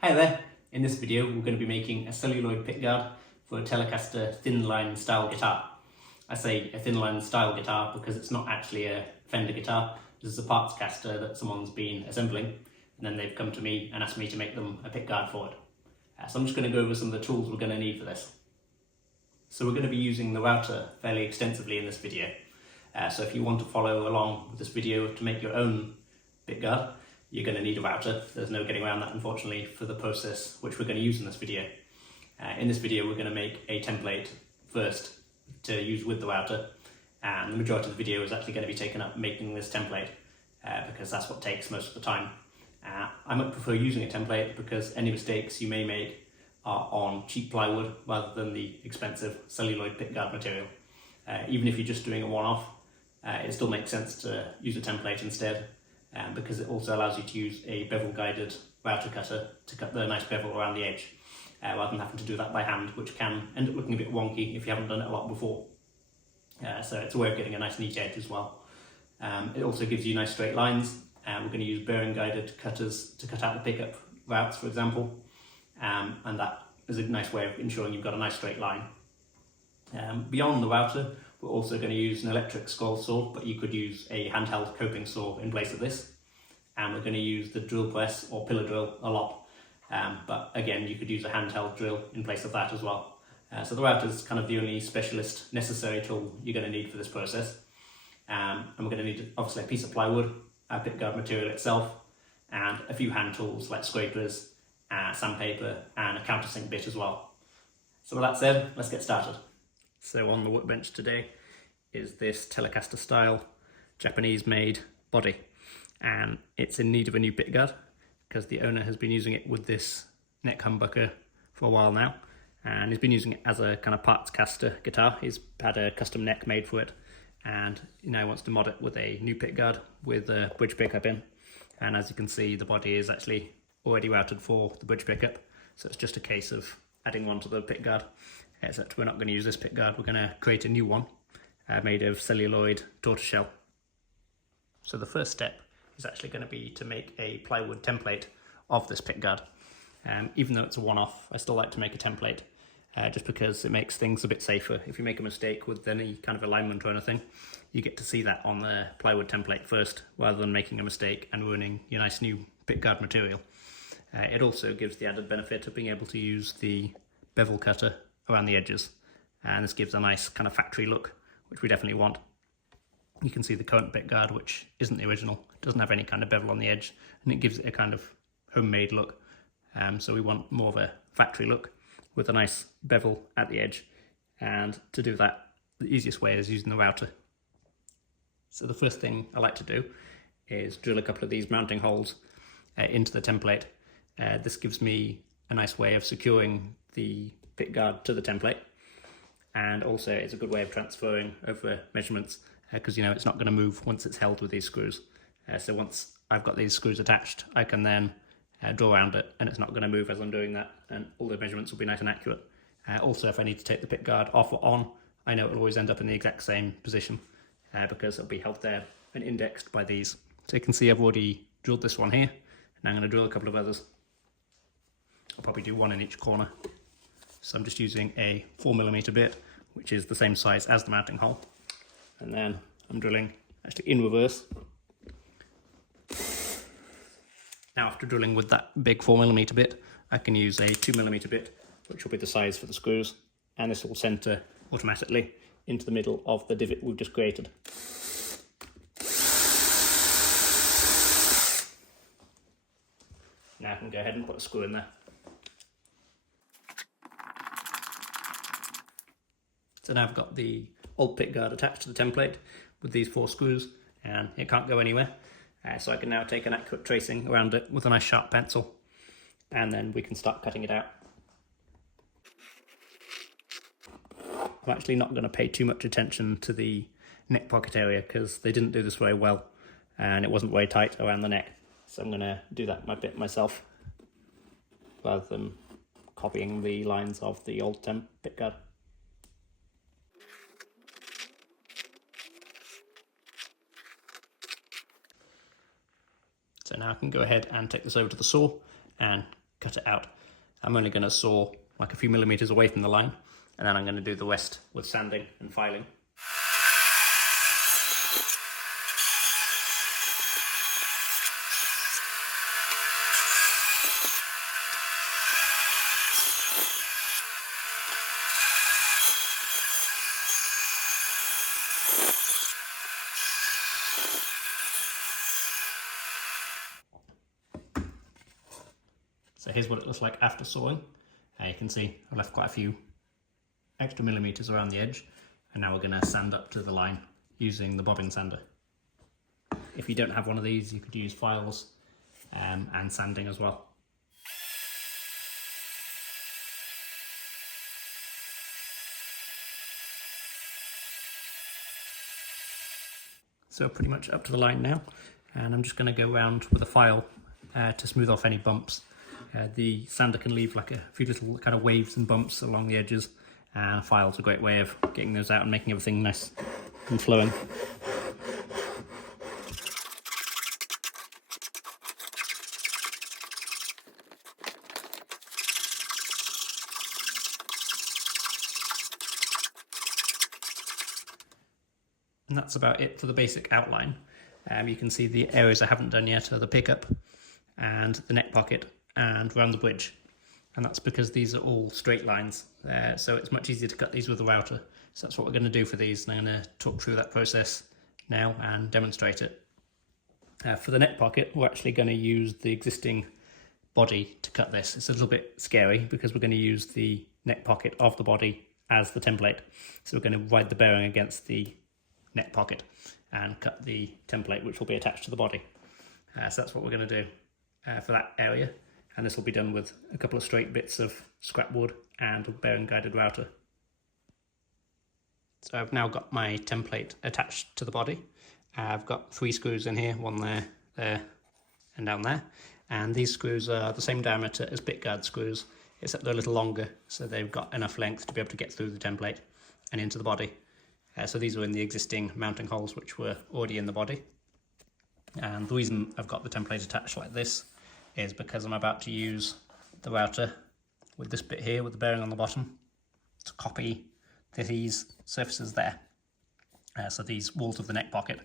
Hi there! In this video we're going to be making a celluloid pickguard for a Telecaster Thinline style guitar. I say a Thinline style guitar because it's not actually a Fender guitar. This is a parts caster that someone's been assembling and then they've come to me and asked me to make them a pickguard for it. So I'm just going to go over some of the tools we're going to need for this. So we're going to be using the router fairly extensively in this video. So if you want to follow along with this video to make your own pickguard, you're going to need a router. There's no getting around that, unfortunately, for the process which we're going to use in this video. In this video we're going to make a template first to use with the router, and the majority of the video is actually going to be taken up making this template because that's what takes most of the time. I might prefer using a template because any mistakes you may make are on cheap plywood rather than the expensive celluloid pickguard material. Even if you're just doing a one-off, it still makes sense to use a template instead. Because it also allows you to use a bevel guided router cutter to cut the nice bevel around the edge rather than having to do that by hand, which can end up looking a bit wonky if you haven't done it a lot before. So it's a way of getting a nice neat edge as well. It also gives you nice straight lines. We're going to use bearing guided cutters to cut out the pickup routes, for example, and that is a nice way of ensuring you've got a nice straight line. Beyond the router, we're also going to use an electric scroll saw, but you could use a handheld coping saw in place of this. And we're going to use the drill press or pillar drill a lot, but again you could use a handheld drill in place of that as well. So the router is kind of the only specialist necessary tool you're going to need for this process. And we're going to need obviously a piece of plywood, our pickguard material itself, and a few hand tools like scrapers, sandpaper, and a countersink bit as well. So with that said, let's get started. So on the workbench today is this Telecaster style Japanese made body, and it's in need of a new pickguard because the owner has been using it with this neck humbucker for a while now, and he's been using it as a kind of parts caster guitar. He's had a custom neck made for it and he now wants to mod it with a new pickguard with a bridge pickup in, and as you can see the body is actually already routed for the bridge pickup, so it's just a case of adding one to the pickguard. Except we're not going to use this pickguard, we're going to create a new one made of celluloid tortoiseshell. So the first step is actually going to be to make a plywood template of this pickguard. Even though it's a one-off, I still like to make a template just because it makes things a bit safer. If you make a mistake with any kind of alignment or anything, you get to see that on the plywood template first rather than making a mistake and ruining your nice new pickguard material. It also gives the added benefit of being able to use the bevel cutter around the edges, and this gives a nice kind of factory look, which we definitely want. You can see the current pickguard, which isn't the original, it doesn't have any kind of bevel on the edge, and it gives it a kind of homemade look. So we want more of a factory look with a nice bevel at the edge, and to do that the easiest way is using the router. So the first thing I like to do is drill a couple of these mounting holes into the template. This gives me a nice way of securing the pickguard to the template, and also it's a good way of transferring over measurements because you know it's not going to move once it's held with these screws. So once I've got these screws attached, I can then draw around it and it's not going to move as I'm doing that, and all the measurements will be nice and accurate. Also, if I need to take the pickguard off or on, I know it'll always end up in the exact same position because it'll be held there and indexed by these. So you can see I've already drilled this one here, and I'm going to drill a couple of others. I'll probably do one in each corner. So I'm just using a 4mm bit, which is the same size as the mounting hole. And then I'm drilling actually in reverse. Now after drilling with that big 4mm bit, I can use a 2mm bit, which will be the size for the screws. And this will center automatically into the middle of the divot we've just created. Now I can go ahead and put a screw in there. So now I've got the old pickguard attached to the template with these 4 screws, and it can't go anywhere. So I can now take an accurate tracing around it with a nice sharp pencil, and then we can start cutting it out. I'm actually not going to pay too much attention to the neck pocket area because they didn't do this very well and it wasn't very tight around the neck. So I'm going to do that bit myself rather than copying the lines of the old pickguard. So now I can go ahead and take this over to the saw and cut it out. I'm only going to saw like a few millimeters away from the line, and then I'm going to do the rest with sanding and filing. So here's what it looks like after sawing. You can see I left quite a few extra millimeters around the edge, and now we're going to sand up to the line using the bobbin sander. If you don't have one of these, you could use files and sanding as well. So pretty much up to the line now, and I'm just going to go around with a file to smooth off any bumps. The sander can leave like a few little kind of waves and bumps along the edges, and a file's a great way of getting those out and making everything nice and flowing. And that's about it for the basic outline. You can see the areas I haven't done yet are the pickup and the neck pocket and around the bridge, and that's because these are all straight lines, so it's much easier to cut these with a router. So that's what we're going to do for these, and I'm going to talk through that process now and demonstrate it. For the neck pocket, we're actually going to use the existing body to cut this. It's a little bit scary because we're going to use the neck pocket of the body as the template. So we're going to ride the bearing against the neck pocket and cut the template, which will be attached to the body. So that's what we're going to do for that area, and this will be done with a couple of straight bits of scrap wood and a bearing guided router. So I've now got my template attached to the body. I've got 3 screws in here, one there, and down there, and these screws are the same diameter as Pickguard screws, except they're a little longer, so they've got enough length to be able to get through the template and into the body. So these are in the existing mounting holes which were already in the body, and the reason I've got the template attached like this is because I'm about to use the router with this bit here with the bearing on the bottom to copy these surfaces there. So these walls of the neck pocket,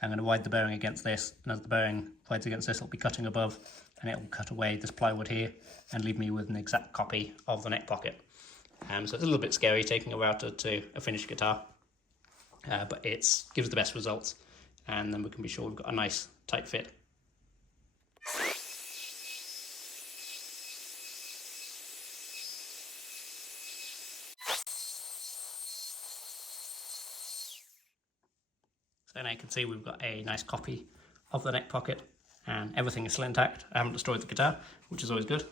I'm going to ride the bearing against this, and as the bearing rides against this, it'll be cutting above, and it'll cut away this plywood here and leave me with an exact copy of the neck pocket. So it's a little bit scary taking a router to a finished guitar, but it gives the best results, and then we can be sure we've got a nice tight fit. So now you can see we've got a nice copy of the neck pocket, and everything is still intact. I haven't destroyed the guitar, which is always good.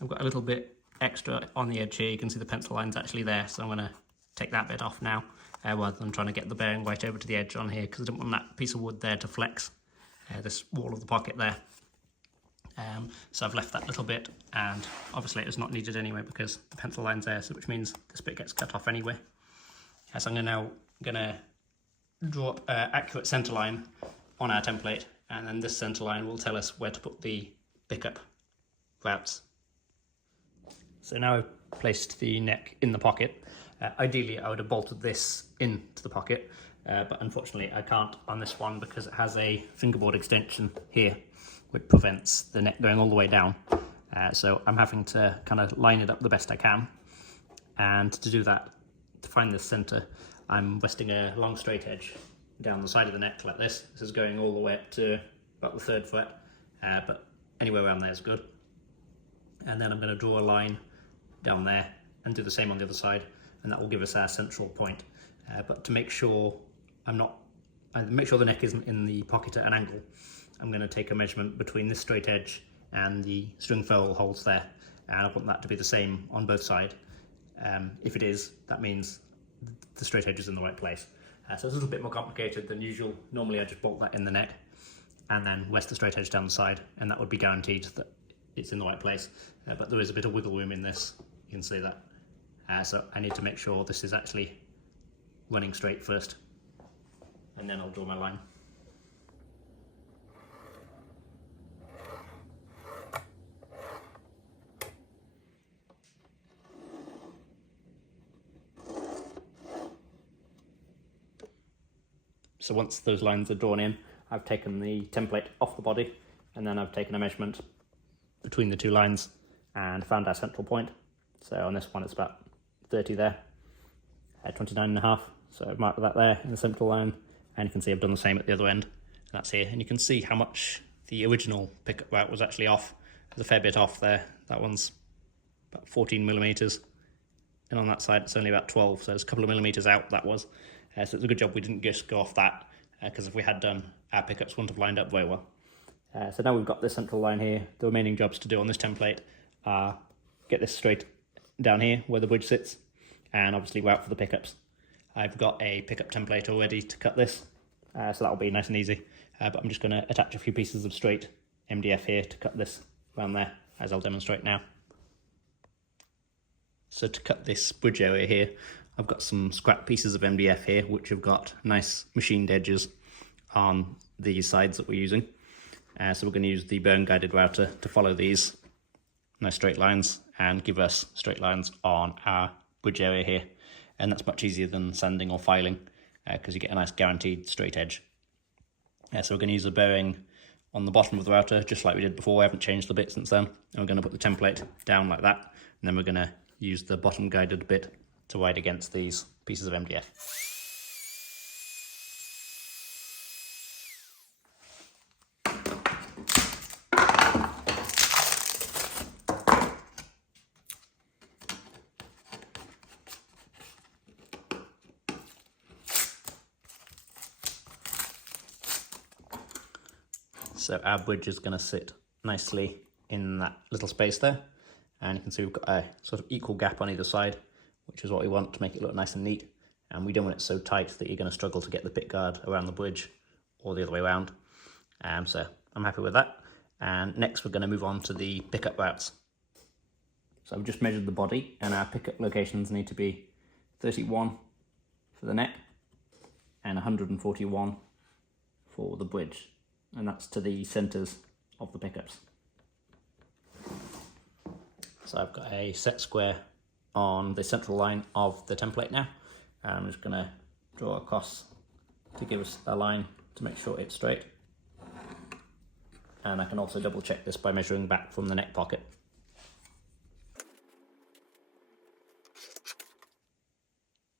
I've got a little bit extra on the edge here. You can see the pencil line's actually there, so I'm going to take that bit off now, rather than trying to get the bearing right over to the edge on here, because I don't want that piece of wood there to flex this wall of the pocket there. So I've left that little bit, and obviously it's not needed anyway because the pencil line's there, so which means this bit gets cut off anyway. So I'm now going to draw accurate centre line on our template, and then this centre line will tell us where to put the pickup routes. So now I've placed the neck in the pocket. Ideally I would have bolted this into the pocket, but unfortunately I can't on this one because it has a fingerboard extension here which prevents the neck going all the way down. So I'm having to kind of line it up the best I can, and to do that, to find the centre, I'm resting a long straight edge down the side of the neck like this. This is going all the way up to about the 3rd fret, but anywhere around there is good. And then I'm going to draw a line down there and do the same on the other side, and that will give us our central point. But to make sure the neck isn't in the pocket at an angle, I'm going to take a measurement between this straight edge and the string ferrule holes there, and I want that to be the same on both sides. If it is, that means the straight edge is in the right place. So it's a little bit more complicated than usual. Normally I just bolt that in the neck and then rest the straight edge down the side, and that would be guaranteed that it's in the right place. But there is a bit of wiggle room in this, you can see that. So I need to make sure this is actually running straight first, and then I'll draw my line. So once those lines are drawn in, I've taken the template off the body, and then I've taken a measurement between the two lines and found our central point. So on this one it's about 30 there, 29.5. So I've marked that there in the central line, and you can see I've done the same at the other end. And that's here, and you can see how much the original pickup route was actually off. There's a fair bit off there. That one's about 14 millimeters, and on that side it's only about 12, so there's a couple of millimeters out, that was. So it's a good job we didn't just go off that, because if we had done, our pickups wouldn't have lined up very well. So now we've got this central line here. The remaining jobs to do on this template are get this straight down here where the bridge sits, and obviously we're out for the pickups. I've got a pickup template already to cut this, so that'll be nice and easy. But I'm just going to attach a few pieces of straight MDF here to cut this around there, as I'll demonstrate now. So to cut this bridge area here, I've got some scrap pieces of MDF here, which have got nice machined edges on the sides that we're using. So we're going to use the burn guided router to follow these nice straight lines and give us straight lines on our bridge area here. And that's much easier than sanding or filing, because you get a nice guaranteed straight edge. So we're going to use a bearing on the bottom of the router, just like we did before. I haven't changed the bit since then. And we're going to put the template down like that, and then we're going to use the bottom guided bit to ride against these pieces of MDF. So our bridge is going to sit nicely in that little space there, and you can see we've got a sort of equal gap on either side, which is what we want to make it look nice and neat. And we don't want it so tight that you're going to struggle to get the pickguard around the bridge or the other way around. So I'm happy with that. And next we're going to move on to the pickup routes. So I've just measured the body, and our pickup locations need to be 31 for the neck and 141 for the bridge. And that's to the centres of the pickups. So I've got a set square on the central line of the template now, and I'm just going to draw across to give us a line to make sure it's straight. And I can also double check this by measuring back from the neck pocket.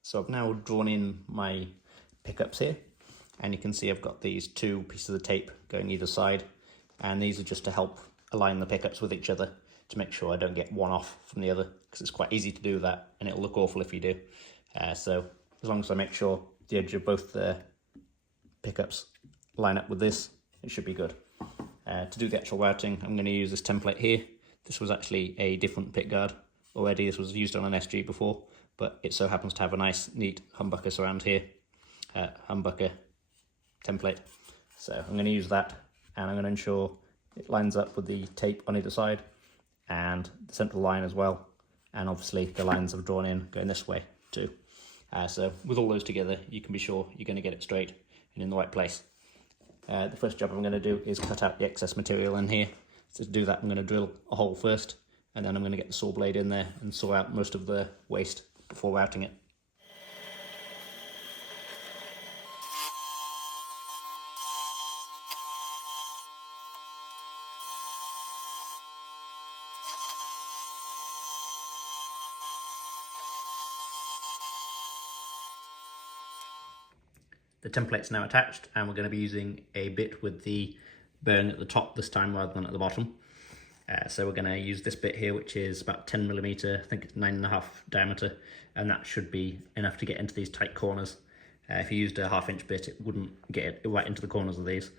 So I've now drawn in my pickups here, and you can see I've got these two pieces of tape going either side, and these are just to help align the pickups with each other to make sure I don't get one off from the other, because it's quite easy to do that and it'll look awful if you do. So as long as I make sure the edge of both the pickups line up with this, it should be good. To do the actual routing, I'm going to use this template here. This was actually a different pickguard already. This was used on an SG before, but it so happens to have a nice neat humbucker surround here, humbucker template. So I'm going to use that, and I'm going to ensure it lines up with the tape on either side and the central line as well. And obviously the lines I've drawn in going this way too. So with all those together, you can be sure you're going to get it straight and in the right place. The first job I'm going to do is cut out the excess material in here. So to do that, I'm going to drill a hole first, and then I'm going to get the saw blade in there and saw out most of the waste before routing it. The template's now attached, and we're going to be using a bit with the bearing at the top this time rather than at the bottom. So we're going to use this bit here, which is about 10mm, I think it's 9.5 diameter, and that should be enough to get into these tight corners. If you used a 1/2 bit, it wouldn't get it right into the corners of these,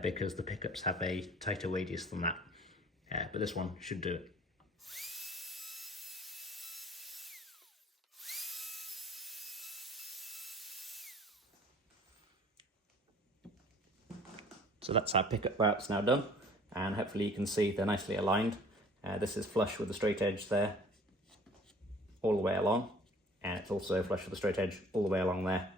because the pickups have a tighter radius than that. But this one should do it. So that's our pickup routes now done, and hopefully you can see they're nicely aligned. This is flush with the straight edge there all the way along, and it's also flush with the straight edge all the way along there.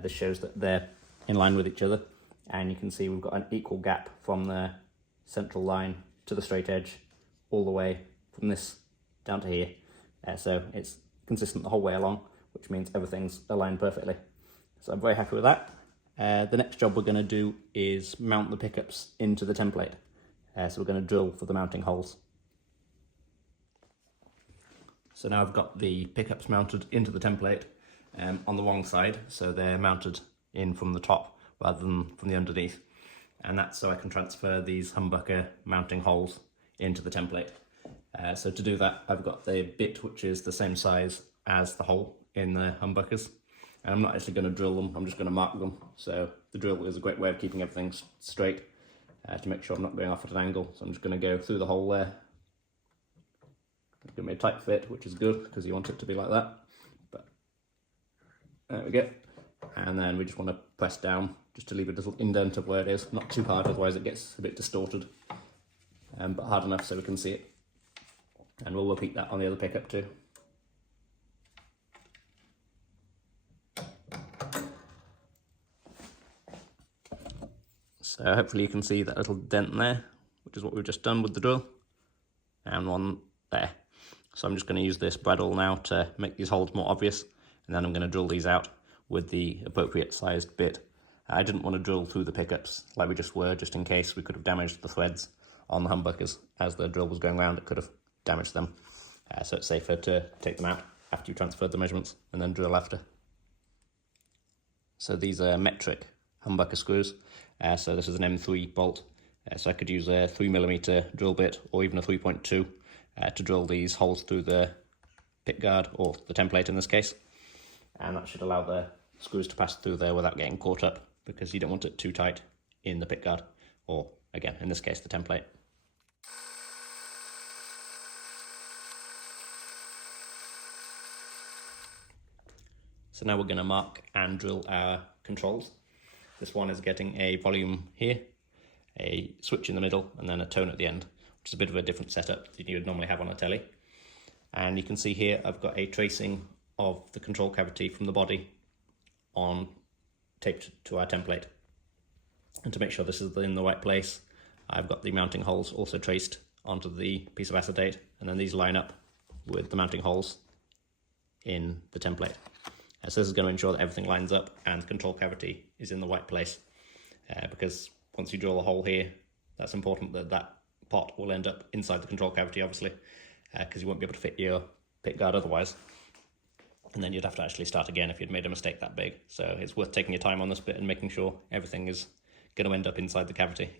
This shows that they're in line with each other, and you can see we've got an equal gap from the central line to the straight edge all the way from this down to here. So it's consistent the whole way along, which means everything's aligned perfectly. So I'm very happy with that. The next job we're going to do is mount the pickups into the template. So we're going to drill for the mounting holes. So now I've got the pickups mounted into the template on the wrong side, so they're mounted in from the top rather than from the underneath. And that's so I can transfer these humbucker mounting holes into the template. So to do that, I've got the bit which is the same size as the hole in the humbuckers. And I'm not actually going to drill them, I'm just going to mark them. So the drill is a great way of keeping everything straight to make sure I'm not going off at an angle. So I'm just going to go through the hole there. It's going to be a tight fit, which is good because you want it to be like that. But there we go. And then we just want to press down just to leave a little indent of where it is. Not too hard, otherwise it gets a bit distorted. But hard enough so we can see it. And we'll repeat that on the other pickup too. So hopefully you can see that little dent there, which is what we've just done with the drill, and one there. So I'm just going to use this bradawl now to make these holes more obvious, and then I'm going to drill these out with the appropriate sized bit. I didn't want to drill through the pickups like we just were, just in case we could have damaged the threads on the humbuckers. As the drill was going around, it could have damaged them. So it's safer to take them out after you've transferred the measurements and then drill after. So these are metric humbucker screws. So this is an M3 bolt. So I could use a 3mm drill bit or even a 3.2 to drill these holes through the pickguard, or the template in this case. And that should allow the screws to pass through there without getting caught up, because you don't want it too tight in the pickguard, or again, in this case, the template. So now we're going to mark and drill our controls. This one is getting a volume here, a switch in the middle, and then a tone at the end, which is a bit of a different setup than you would normally have on a telly. And you can see here I've got a tracing of the control cavity from the body on taped to our template. And to make sure this is in the right place, I've got the mounting holes also traced onto the piece of acetate, and then these line up with the mounting holes in the template. So this is going to ensure that everything lines up and the control cavity is in the right place, because once you drill a hole here, that's important that that pot will end up inside the control cavity, obviously, because you won't be able to fit your pickguard otherwise. And then you'd have to actually start again if you'd made a mistake that big. So it's worth taking your time on this bit and making sure everything is going to end up inside the cavity.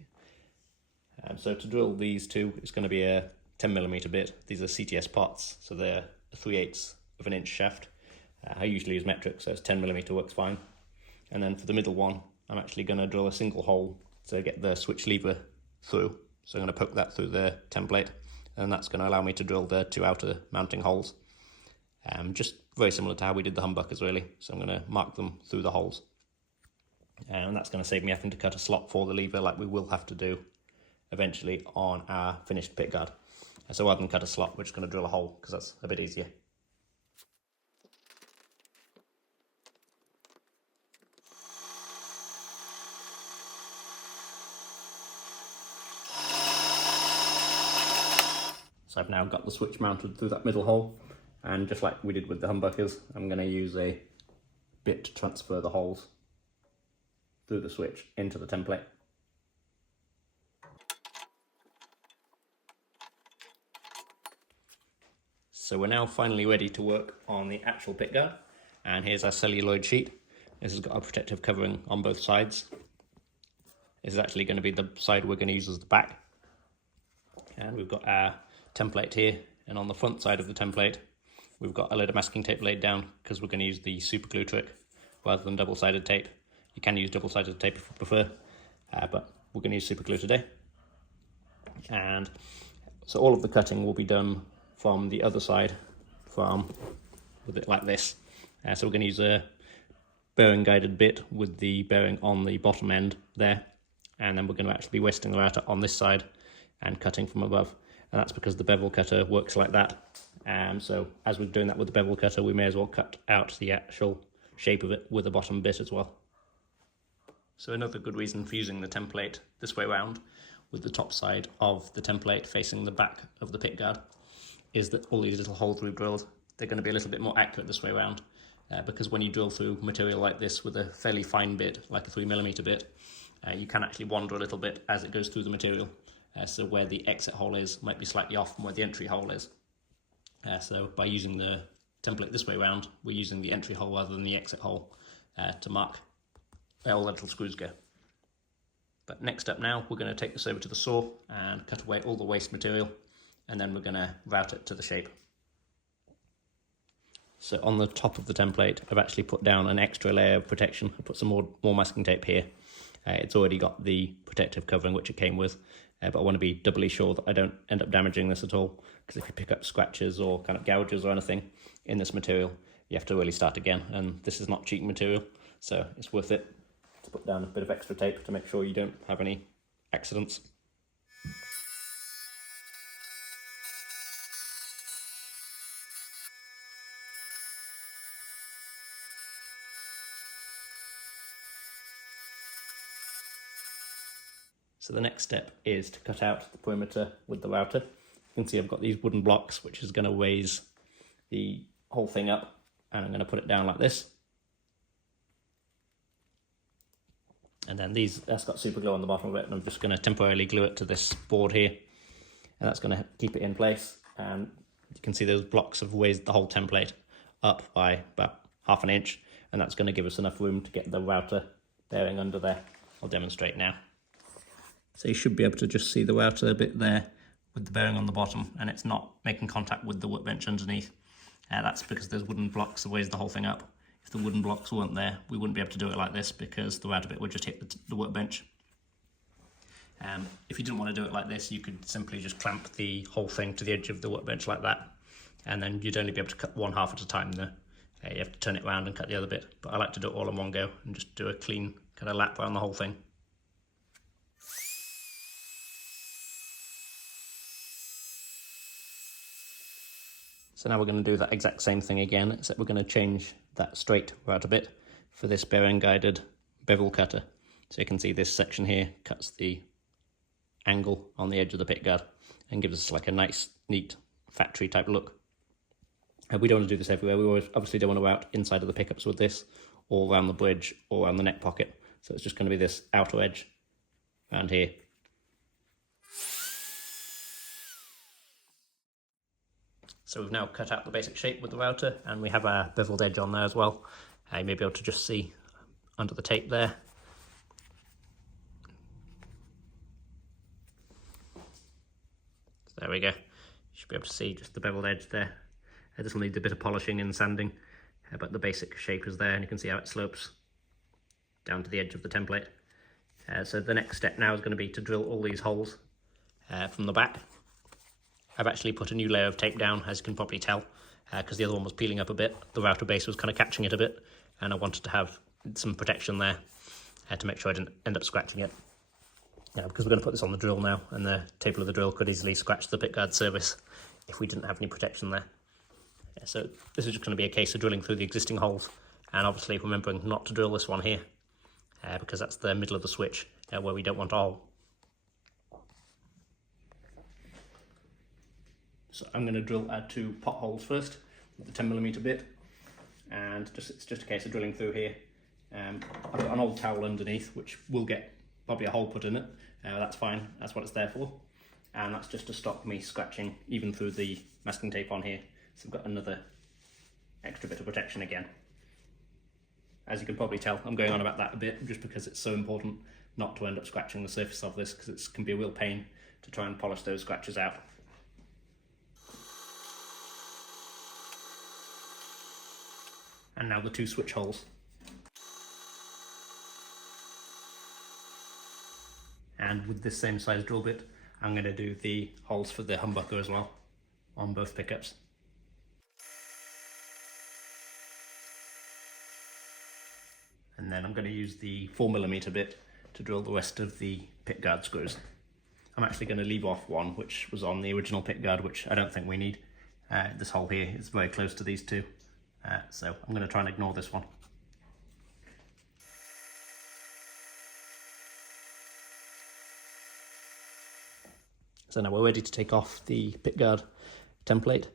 So to drill these two, it's going to be a 10mm bit. These are CTS pots, so they're a 3/8 of an inch shaft. I usually use metric, so it's 10mm works fine. And then for the middle one, I'm actually going to drill a single hole to get the switch lever through. So I'm going to poke that through the template, and that's going to allow me to drill the two outer mounting holes. Just very similar to how we did the humbuckers, really. So I'm going to mark them through the holes. And that's going to save me having to cut a slot for the lever like we will have to do eventually on our finished pickguard. So rather than cut a slot, we're just going to drill a hole because that's a bit easier. So I've now got the switch mounted through that middle hole, and just like we did with the humbuckers, I'm going to use a bit to transfer the holes through the switch into the template. So we're now finally ready to work on the actual pickguard, and here's our celluloid sheet. This has got a protective covering on both sides. This is actually going to be the side we're going to use as the back. And we've got our template here, and on the front side of the template we've got a load of masking tape laid down because we're going to use the super glue trick rather than double-sided tape. You can use double-sided tape if you prefer, but we're going to use super glue today. And so all of the cutting will be done from the other side, with it like this. So we're going to use a bearing guided bit with the bearing on the bottom end there, and then we're going to actually be wasting the router on this side and cutting from above. And that's because the bevel cutter works like that. So as we're doing that with the bevel cutter, we may as well cut out the actual shape of it with the bottom bit as well. So another good reason for using the template this way around, with the top side of the template facing the back of the pickguard, is that all these little holes we've drilled, they're going to be a little bit more accurate this way around, because when you drill through material like this with a fairly fine bit, like a 3mm bit, you can actually wander a little bit as it goes through the material. So where the exit hole is might be slightly off from where the entry hole is. So by using the template this way around, we're using the entry hole rather than the exit hole to mark where all the little screws go. But next up now, we're going to take this over to the saw and cut away all the waste material, and then we're going to route it to the shape. So on the top of the template, I've actually put down an extra layer of protection. I put some more masking tape here. It's already got the protective covering which it came with, but I want to be doubly sure that I don't end up damaging this at all, because if you pick up scratches or kind of gouges or anything in this material, you have to really start again, and this is not cheap material, so it's worth it to put down a bit of extra tape to make sure you don't have any accidents. So the next step is to cut out the perimeter with the router. You can see I've got these wooden blocks, which is going to raise the whole thing up, and I'm going to put it down like this. And then that's got super glue on the bottom of it, and I'm just going to temporarily glue it to this board here, and that's going to keep it in place. And you can see those blocks have raised the whole template up by about ½ an inch, and that's going to give us enough room to get the router bearing under there. I'll demonstrate now. So you should be able to just see the router a bit there with the bearing on the bottom, and it's not making contact with the workbench underneath. That's because those wooden blocks have raised the whole thing up. If the wooden blocks weren't there, we wouldn't be able to do it like this, because the router bit would just hit the workbench. If you didn't want to do it like this, you could simply just clamp the whole thing to the edge of the workbench like that, and then you'd only be able to cut one half at a time there. You have to turn it around and cut the other bit, but I like to do it all in one go and just do a clean kind of lap around the whole thing. So now we're going to do that exact same thing again, except we're going to change that straight router bit for this bearing guided bevel cutter. So you can see this section here cuts the angle on the edge of the pickguard and gives us like a nice, neat factory type look. We don't want to do this everywhere. We obviously don't want to route inside of the pickups with this, or around the bridge, or around the neck pocket. So it's just going to be this outer edge around here. So we've now cut out the basic shape with the router, and we have our beveled edge on there as well. You may be able to just see under the tape there. There we go. You should be able to see just the beveled edge there. This will need a bit of polishing and sanding, but the basic shape is there, and you can see how it slopes down to the edge of the template. So the next step now is going to be to drill all these holes from the back. I've actually put a new layer of tape down, as you can probably tell, because the other one was peeling up a bit. The router base was kind of catching it a bit, and I wanted to have some protection there to make sure I didn't end up scratching it. Because we're going to put this on the drill now, and the table of the drill could easily scratch the pickguard surface if we didn't have any protection there. So this is just going to be a case of drilling through the existing holes, and obviously remembering not to drill this one here, because that's the middle of the switch where we don't want a hole. So I'm going to drill our 2 potholes first with the 10mm bit, and it's just a case of drilling through here. I've got an old towel underneath which will get probably a hole put in it. That's fine, that's what it's there for, and that's just to stop me scratching even through the masking tape on here. So I've got another extra bit of protection again. As you can probably tell, I'm going on about that a bit just because it's so important not to end up scratching the surface of this, because it can be a real pain to try and polish those scratches out. And now the 2 switch holes. And with this same size drill bit, I'm going to do the holes for the humbucker as well on both pickups. And then I'm going to use the 4mm bit to drill the rest of the pickguard screws. I'm actually going to leave off one which was on the original pickguard, which I don't think we need. This hole here is very close to these 2, so I'm going to try and ignore this one. So now we're ready to take off the pickguard template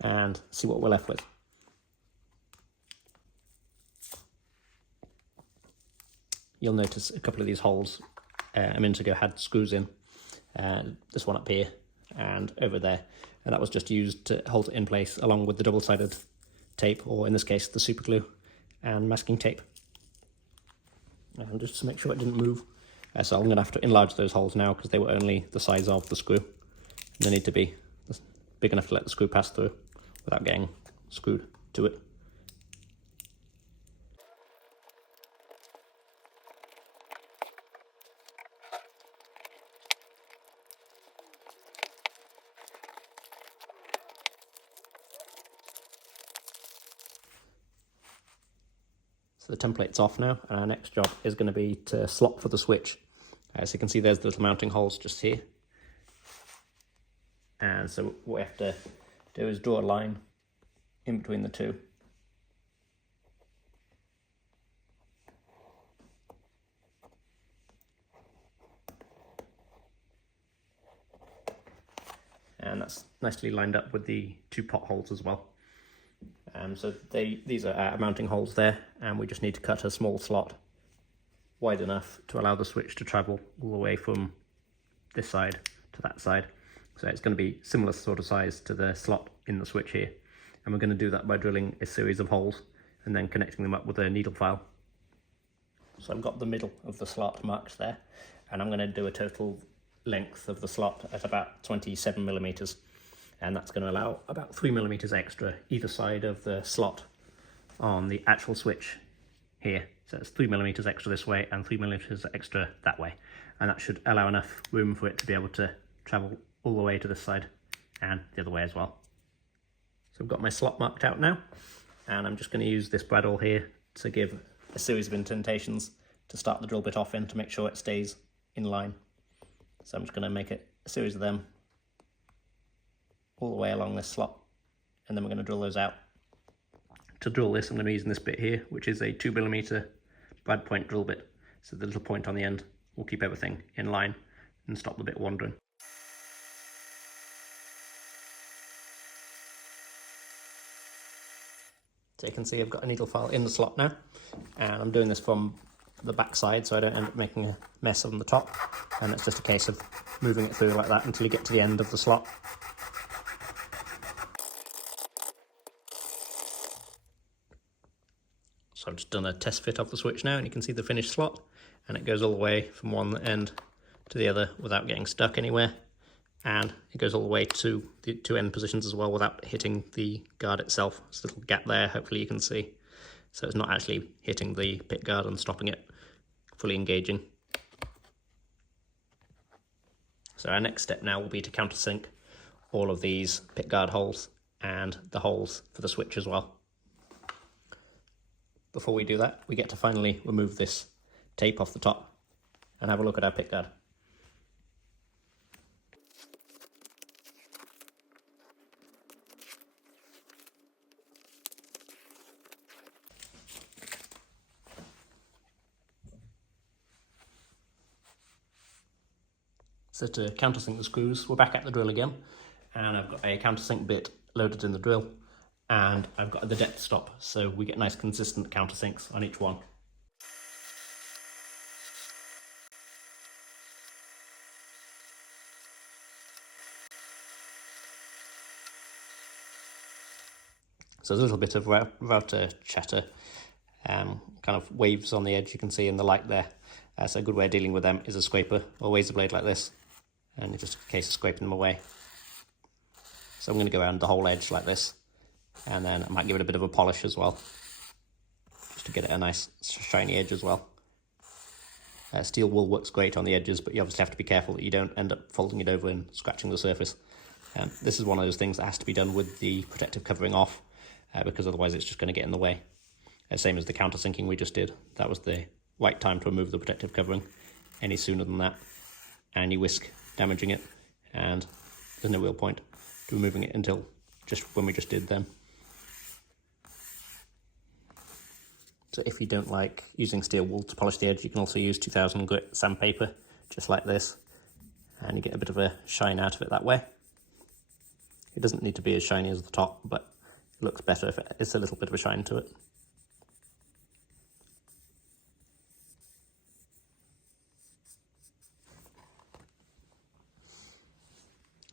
and see what we're left with. you'll notice a couple of these holes a minute ago had screws in. This one up here and over there, and that was just used to hold it in place along with the double-sided tape, or in this case the super glue and masking tape, and just to make sure it didn't move. So I'm going to have to enlarge those holes now because they were only the size of the screw. They need to be big enough to let the screw pass through without getting screwed to it. So the template's off now, and our next job is going to be to slot for the switch. So you can see there's the little mounting holes just here. And so what we have to do is draw a line in between the two. And that's nicely lined up with the two pot holes as well. So these are our mounting holes there, and we just need to cut a small slot wide enough to allow the switch to travel all the way from this side to that side. So it's going to be similar sort of size to the slot in the switch here, and we're going to do that by drilling a series of holes and then connecting them up with a needle file. So I've got the middle of the slot marked there, and I'm going to do a total length of the slot at about 27 millimeters. And that's going to allow about 3 millimeters extra either side of the slot on the actual switch here. So it's 3 millimeters extra this way and 3 millimeters extra that way. And that should allow enough room for it to be able to travel all the way to this side and the other way as well. So I've got my slot marked out now, and I'm just going to use this brad awl here to give a series of indentations to start the drill bit off in to make sure it stays in line. So I'm just going to make a series of them all the way along this slot, and then we're going to drill those out. To drill this, I'm going to be using this bit here, which is a 2 millimeter brad point drill bit. So the little point on the end will keep everything in line and stop the bit wandering. So you can see I've got a needle file in the slot now, and I'm doing this from the back side so I don't end up making a mess on the top, and it's just a case of moving it through like that until you get to the end of the slot. So I've just done a test fit of the switch now, and you can see the finished slot, and it goes all the way from one end to the other without getting stuck anywhere, and it goes all the way to the two end positions as well without hitting the guard itself. There's a little gap there, hopefully you can see. So it's not actually hitting the pick guard and stopping it fully engaging. So our next step now will be to countersink all of these pick guard holes and the holes for the switch as well. Before we do that, we get to finally remove this tape off the top and have a look at our pickguard. So to countersink the screws, we're back at the drill again, and I've got a countersink bit loaded in the drill, and I've got the depth stop, so we get nice consistent countersinks on each one. So there's a little bit of router chatter, kind of waves on the edge you can see in the light there. So a good way of dealing with them is a scraper or razor blade like this, and it's just a case of scraping them away. So I'm going to go around the whole edge like this, and then I might give it a bit of a polish as well, just to get it a nice shiny edge as well. Steel wool works great on the edges, but you obviously have to be careful that you don't end up folding it over and scratching the surface. This is one of those things that has to be done with the protective covering off, because otherwise it's just going to get in the way. Same as the countersinking we just did. That was the right time to remove the protective covering. Any sooner than that, and you risk damaging it, and there's no real point to removing it until just when we just did then. So if you don't like using steel wool to polish the edge, you can also use 2000 grit sandpaper, just like this, and you get a bit of a shine out of it that way. It doesn't need to be as shiny as the top, but it looks better if it's a little bit of a shine to it.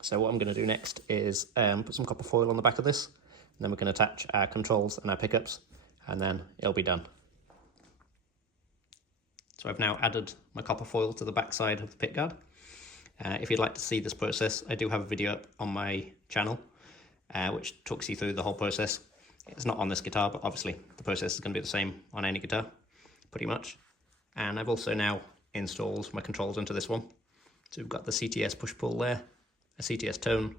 So what I'm going to do next is put some copper foil on the back of this, and then we can attach our controls and our pickups, and then it'll be done. So I've now added my copper foil to the back side of the pickguard. If you'd like to see this process, I do have a video up on my channel which talks you through the whole process. It's not on this guitar, but obviously the process is going to be the same on any guitar, pretty much. And I've also now installed my controls into this one. So we've got the CTS push-pull there, a CTS tone,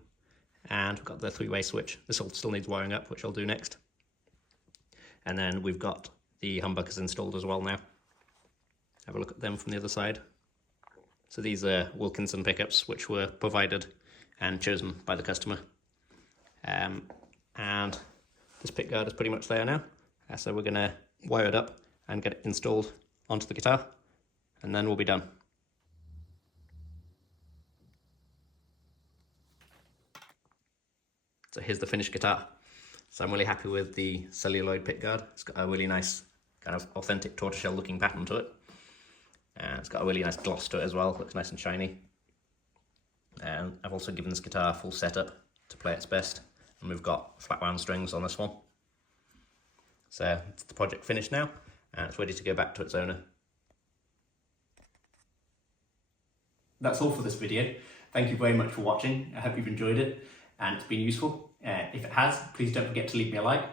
and we've got the three-way switch. This all still needs wiring up, which I'll do next. And then we've got the humbuckers installed as well now. Have a look at them from the other side. So these are Wilkinson pickups, which were provided and chosen by the customer. And this pickguard is pretty much there now. So we're going to wire it up and get it installed onto the guitar, and then we'll be done. So here's the finished guitar. So I'm really happy with the Celluloid pickguard. It's got a really nice kind of authentic tortoiseshell looking pattern to it. And it's got a really nice gloss to it as well, looks nice and shiny. And I've also given this guitar a full setup to play its best. And we've got flat wound strings on this one. So it's the project finished now, and it's ready to go back to its owner. That's all for this video. Thank you very much for watching. I hope you've enjoyed it and it's been useful. If it has, please don't forget to leave me a like,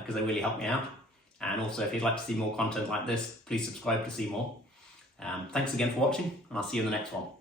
because they really help me out. And also, if you'd like to see more content like this, please subscribe to see more. Thanks again for watching, and I'll see you in the next one.